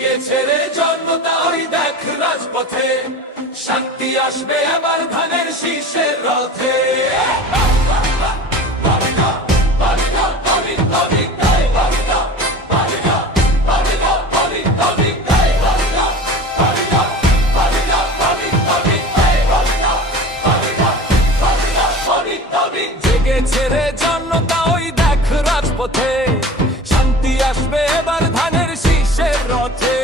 জেগেছে রে জনতা ওই দেখ রাজপথে, শান্তি আসবে এবার ধানের শীষের রথে। জেগেছে রে জনতা ওই দেখ রাজপথে, শান্তি আসবে এবার ধানের শীষের রথে।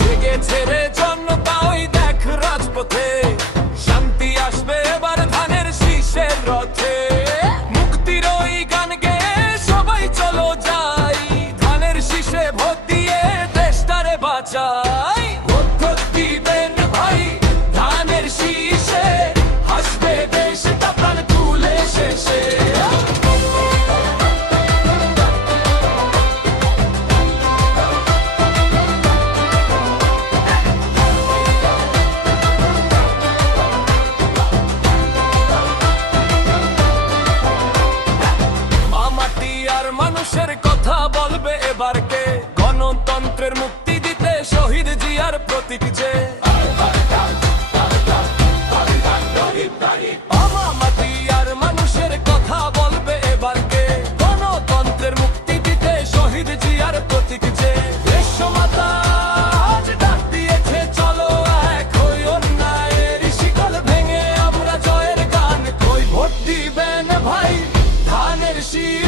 জেগেছে রে জনতা ওই দেখ রাজপথে, শান্তি আসবে এবার ধানের শীষের রথে। মুক্তির ওই গান গেয়ে সবাই চলো যাই, ধানের শীষে ভোট দিয়ে দেশটারে বাঁচাই। ভোট দিবেন ভাই ধানের শীষে, হাসবে দেশটা প্রাণ তুলে শেষে। মানুষের কথা বলবে এবার কে, গণতন্ত্রের মুক্তি দিতে শহীদ জিয়ার প্রতীক যে। মাটি আর মানুষের কথা বলবে এবার কে, গণতন্ত্রের মুক্তি দিতে শহীদ জিয়ার প্রতীক যে। দেশমাতা আজ ডাক দিয়েছে চলো এক হই, অন্যায়ের শিকল ভেঙে আমরা জয়ের গান কই। ভোট দিবেন ভাই ধানের শীষ